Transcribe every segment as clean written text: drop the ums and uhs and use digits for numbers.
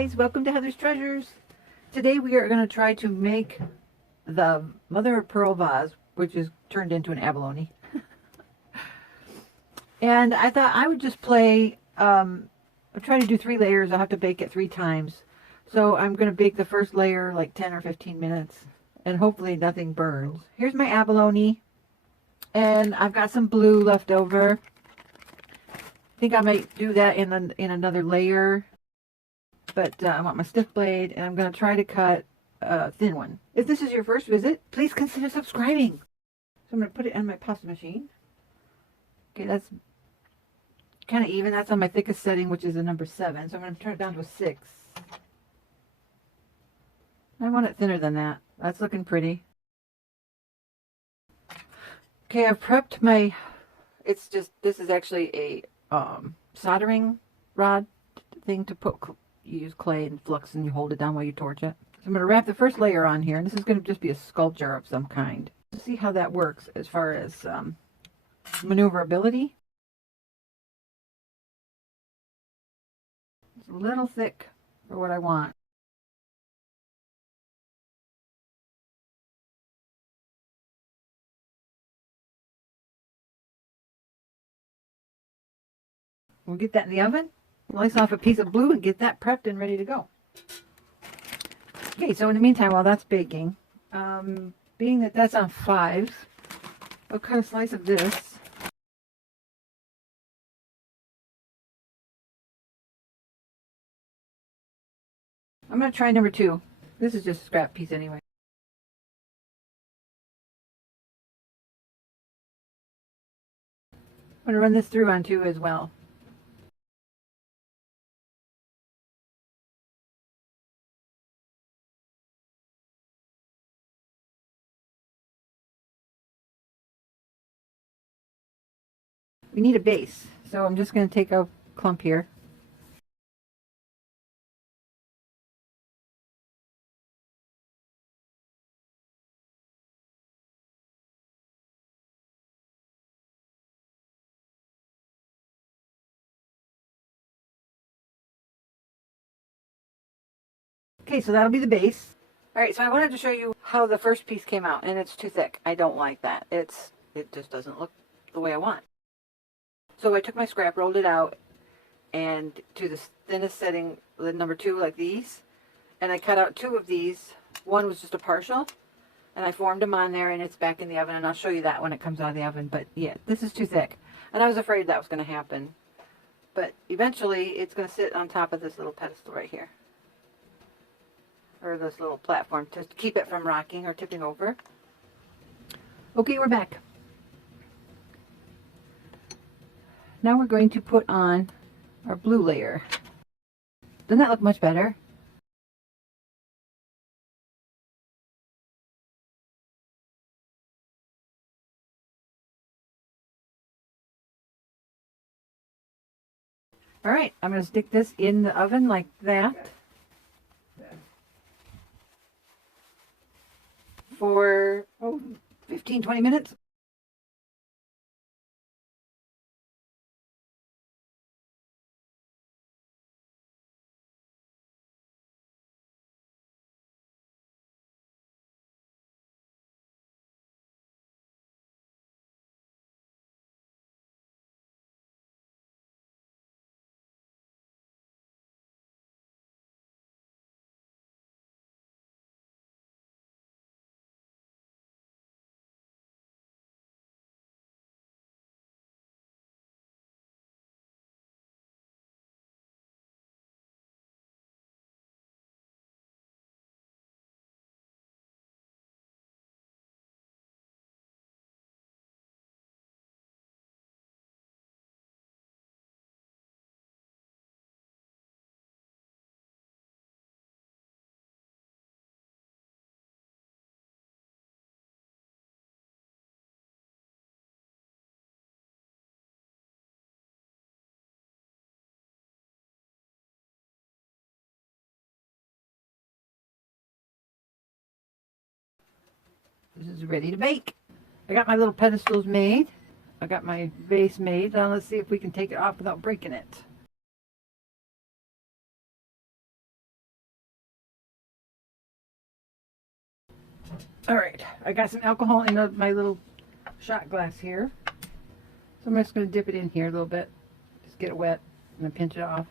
guys, welcome to Heather's Treasures. Today we are going to try to make the mother of pearl vase, which is turned into an abalone. And I thought I would just play, I'm trying to do 3 layers. I'll have to bake it 3 times. So I'm going to bake the first layer like 10 or 15 minutes and hopefully nothing burns. Here's my abalone, and I've got some blue left over. I think I might do that in another layer. But I want my stiff blade, and I'm going to try to cut a thin one. If this is your first visit, please consider subscribing. So I'm going to put it on my pasta machine. Okay, that's kind of even. That's on my thickest setting, which is a number 7. So I'm going to turn it down to a 6. I want it thinner than that. That's looking pretty. Okay, I've prepped my, this is actually a soldering rod thing to put. You use clay and flux and you hold it down while you torch it. So I'm going to wrap the first layer on here, and this is going to just be a sculpture of some kind. Let's see how that works as far as maneuverability. It's a little thick for what I want. We'll get that in the oven. Slice off a piece of blue and get that prepped and ready to go. Okay, so in the meantime, while that's baking, being that that's on 5s, I'll cut a slice of this. I'm going to try number 2. This is just a scrap piece anyway. I'm going to run this through on 2 as well. We need a base, so I'm just going to take a clump here. Okay, so that'll be the base. Alright, so I wanted to show you how the first piece came out, and it's too thick. I don't like that. It just doesn't look the way I want. So I took my scrap, rolled it out, and to the thinnest setting, the number 2, like these, and I cut out 2 of these. One was just a partial, and I formed them on there, and it's back in the oven, and I'll show you that when it comes out of the oven. But yeah, this is too thick, and I was afraid that was going to happen. But eventually, it's going to sit on top of this little pedestal right here, or this little platform, to keep it from rocking or tipping over. Okay, we're back. Now we're going to put on our blue layer. Doesn't that look much better? All right, I'm going to stick this in the oven like that for 15-20 minutes. This is ready to bake. I got my little pedestals made. I got my base made. Now let's see if we can take it off without breaking it. All right, I got some alcohol in my little shot glass here. So I'm just going to dip it in here a little bit. Just get it wet and then pinch it off.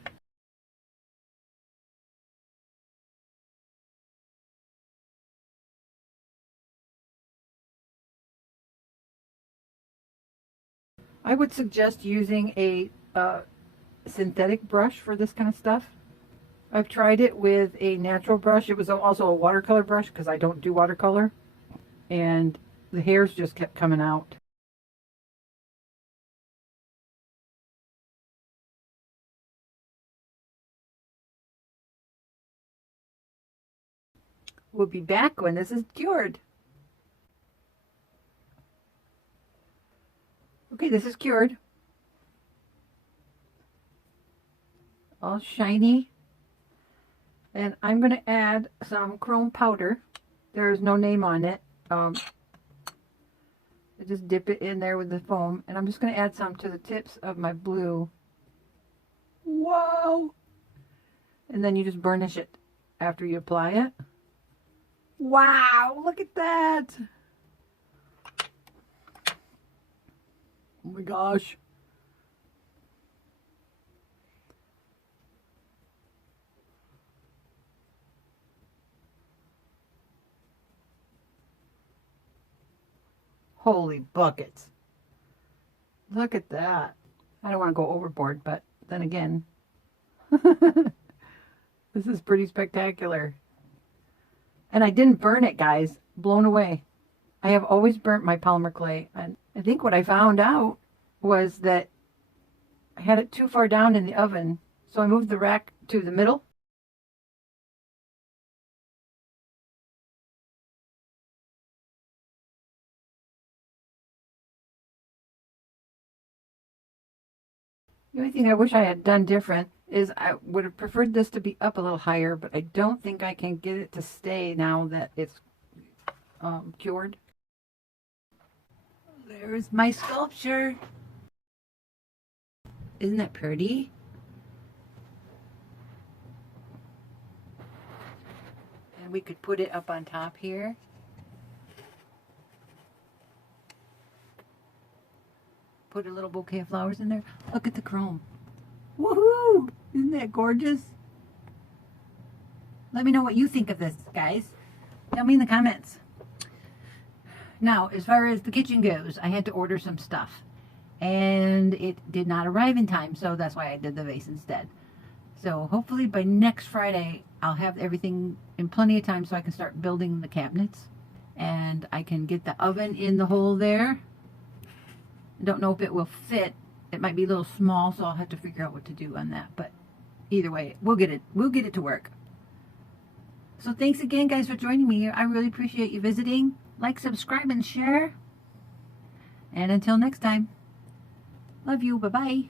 I would suggest using a synthetic brush for this kind of stuff. I've tried it with a natural brush. It was also a watercolor brush because I don't do watercolor. And the hairs just kept coming out. We'll be back when this is cured. Okay, this is cured. All shiny. And I'm going to add some chrome powder. There's no name on it. I just dip it in there with the foam. And I'm just going to add some to the tips of my blue. Whoa! And then you just burnish it after you apply it. Wow! Look at that! Oh my gosh. Holy buckets. Look at that. I don't want to go overboard, but then again, this is pretty spectacular. And I didn't burn it, guys. Blown away. I have always burnt my polymer clay. And I think what I found out was that I had it too far down in the oven. So I moved the rack to the middle. The only thing I wish I had done different is I would have preferred this to be up a little higher, but I don't think I can get it to stay now that it's cured. There's my sculpture. Isn't that pretty? And we could put it up on top here. Put a little bouquet of flowers in there. Look at the chrome. Woohoo! Isn't that gorgeous? Let me know what you think of this, guys. Tell me in the comments. Now, as far as the kitchen goes, I had to order some stuff. And it did not arrive in time, so that's why I did the vase instead. So hopefully by next Friday, I'll have everything in plenty of time so I can start building the cabinets. And I can get the oven in the hole there. Don't know if it will fit. It might be a little small, so I'll have to figure out what to do on that. But either way, we'll get it to work. So thanks again, guys, for joining me here. I really appreciate you visiting. Like, subscribe, and share. And until next time, love you. Bye-bye.